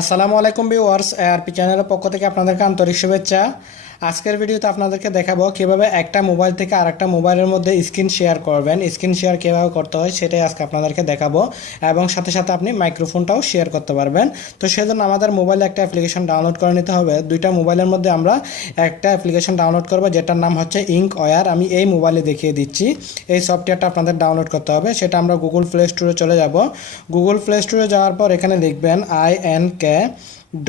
আসসালামু আলাইকুম viewers ARP চ্যানেলের পক্ষ থেকে আপনাদেরকে আন্তরিক শুভেচ্ছা। আজকের ভিডিওতে আপনাদেরকে দেখাবো কীভাবে একটা মোবাইল থেকে আরেকটা মোবাইলের মধ্যে স্ক্রিন শেয়ার করবেন। স্ক্রিন শেয়ার কীভাবে করতে হয় সেটাই আজকে আপনাদেরকে দেখাবো এবং সাথে সাথে আপনি মাইক্রোফোনটাও শেয়ার করতে পারবেন। তো সেজন্য আমাদের মোবাইলে একটা অ্যাপ্লিকেশন ডাউনলোড করে নিতে হবে। দুইটা মোবাইলের মধ্যে আমরা একটা অ্যাপ্লিকেশন ডাউনলোড করব, যেটার নাম হচ্ছে ইঙ্ক ওয়ার আমি এই মোবাইলে দেখিয়ে দিচ্ছি। এই সফটওয়্যারটা আপনাদের ডাউনলোড করতে হবে। সেটা আমরা গুগল প্লে স্টোরে চলে যাব। গুগল প্লে স্টোরে যাওয়ার পর এখানে লিখবেন I N K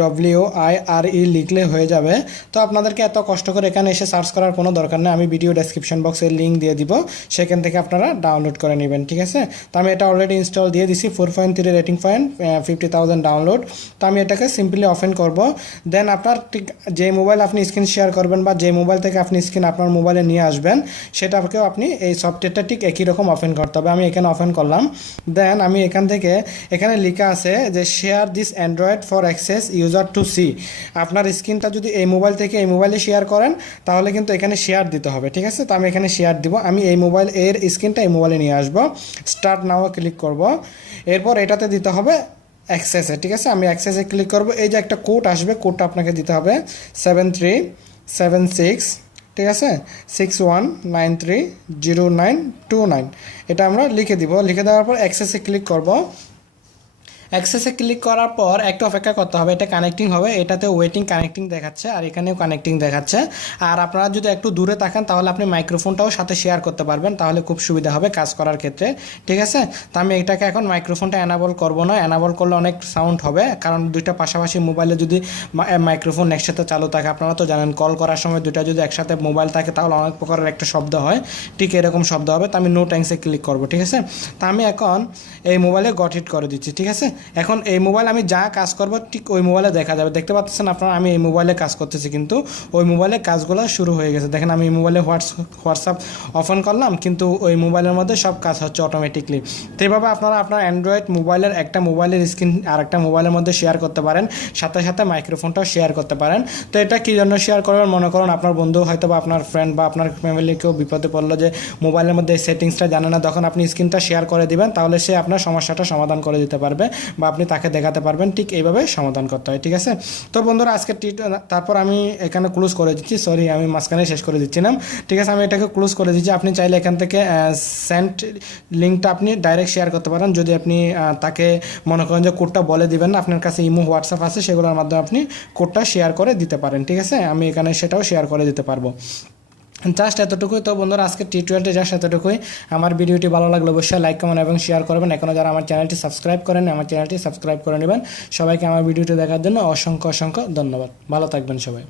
W I R E লিখলে হয়ে যাবে। তো আপনাদেরকে এত কষ্ট করে এখানে এসে সার্চ করার কোনো দরকার নেই। আমি ভিডিও ডেসক্রিপশন বক্সে লিঙ্ক দিয়ে দিব। সেখান থেকে আপনারা ডাউনলোড করে নেবেন, ঠিক আছে? তো আমি এটা অলরেডি ইনস্টল দিয়ে দিছি four point three rating point fifty thousand download তো আমি এটাকে সিম্পলি ওপেন করব। দেন আপনার ঠিক যে মোবাইল আপনি স্ক্রিন শেয়ার করবেন বা যে মোবাইল থেকে আপনি স্ক্রিন আপনার মোবাইলে নিয়ে আসবেন, সেটাকেও আপনি এই সফটওয়্যারটা ঠিক একই রকম ওপেন করতে হবে। আমি এখানে ওপেন করলাম। দেন আমি এখান থেকে এখানে লেখা আছে যে share this android for access user to see আপনার স্ক্রিনটা যদি এই মোবাইল থেকে এই মোবাইলে শেয়ার করেন, তাহলে কিন্তু এখানে শেয়ার দিতে হবে, ঠিক আছে? তো আমি এখানে শেয়ার দিব। আমি এই মোবাইল, এর স্ক্রিনটা এই মোবাইলে নিয়ে আসব। স্টার্ট নাও ক্লিক করব। এরপর এটাতে দিতে হবে অ্যাক্সেসে ঠিক আছে? আমি অ্যাক্সেসে ক্লিক করব। এই যে একটা কোড আসবে কোডটা আপনাকে দিতে হবে সেভেন থ্রি সেভেন সিক্স ঠিক আছে? Six one nine three zero nine two nine এটা আমরা লিখে দিব। লিখে দেওয়ার পর অ্যাক্সেসে ক্লিক করব। অ্যাক্সেসে ক্লিক করার পর একটা অপেক্ষা করতে হবে, এটা কানেক্টিং হবে এটাতে ওয়েটিং কানেক্টিং দেখাচ্ছে আর এখানেও কানেক্টিং দেখাচ্ছে। আর আপনারা যদি একটু দূরে থাকেন তাহলে আপনি মাইক্রোফোনটাও সাথে শেয়ার করতে পারবেন, তাহলে খুব সুবিধা হবে কাজ করার ক্ষেত্রে, ঠিক আছে? তো আমি এটাকে এখন মাইক্রোফোনটা অ্যানাবল করব না অ্যানাবল করলে অনেক সাউন্ড হবে, কারণ দুইটা পাশাপাশি মোবাইলে যদি মাইক্রোফোন একসাথে চালু থাকে, আপনারা তো জানেন কল করার সময় দুইটা যদি একসাথে মোবাইল থাকে, তাহলে অনেক প্রকারের একটা শব্দ হয়, ঠিক এরকম শব্দ হবে, তো আমি নো ট্যাংসে ক্লিক করব, ঠিক আছে? তো আমি এখন এই মোবাইলে গট হিট করে দিচ্ছি, ঠিক আছে? এখন এই মোবাইল আমি যা কাজ করব, ঠিক ওই মোবাইলে দেখা যাবে। দেখতে পাচ্ছেন আপনারা, আমি এই মোবাইলে কাজ করতেছি কিন্তু ওই মোবাইলে কাজগুলো শুরু হয়ে গেছে। দেখেন আমি এই মোবাইলে হোয়াটস, হোয়াটসঅ্যাপ অফন করলাম, কিন্তু ওই মোবাইলের মধ্যে সব কাজ হচ্ছে অটোমেটিকলি এইভাবে আপনারা আপনার অ্যান্ড্রয়েড মোবাইলের একটা মোবাইলের স্ক্রিন আর একটা মোবাইলের মধ্যে শেয়ার করতে পারেন। সাথে সাথে মাইক্রোফোনটাও শেয়ার করতে পারেন। তো এটা কী জন্য শেয়ার করবেন? মনে করুন আপনার বন্ধু হয়তো বা আপনার ফ্রেন্ড বা আপনার ফ্যামিলি কেউ বিপদে পড়ল যে মোবাইলের মধ্যে সেটিংসটা জানে না, তখন আপনি স্ক্রিনটা শেয়ার করে দিবেন, তাহলে সে আপনার সমস্যাটা সমাধান করে দিতে পারবে। বা আপনি তাকে দেখাতে পারবেন, ঠিক এইভাবে সমাধান করতে হয়, ঠিক আছে? তো বন্ধুরা আজকে তারপর আমি এখানে ক্লোজ করে দিচ্ছি সরি আমি মাঝখানে শেষ করে দিচ্ছিলাম। ঠিক আছে, আমি এটাকে ক্লোজ করে দিচ্ছি, আপনি চাইলে এখান থেকে সেন্ট লিঙ্কটা আপনি ডাইরেক্ট শেয়ার করতে পারেন, যদি আপনি তাকে মনে করেন যে কোডটা বলে দিবেন না, আপনার কাছে ইমো, হোয়াটসঅ্যাপ আছে, সেগুলোর মাধ্যমে আপনি কোডটা শেয়ার করে দিতে পারেন, ঠিক আছে? আমি এখানে সেটাও শেয়ার করে দিতে পারব। জাস্ট এতটুকুই। তো বন্ধুরা, আজকে টি টোয়েন্টি জাস্ট এতটুকুই। আমার ভিডিওটি ভালো লাগলে অবশ্যই লাইক কমেন্ট এবং শেয়ার করবেন। এখনও যারা আমার চ্যানেলটি সাবস্ক্রাইব করেন আমার চ্যানেলটি সাবস্ক্রাইব করে নেবেন। সবাইকে আমার ভিডিওটি দেখার জন্য অসংখ্য অসংখ্য ধন্যবাদ। ভালো থাকবেন সবাই।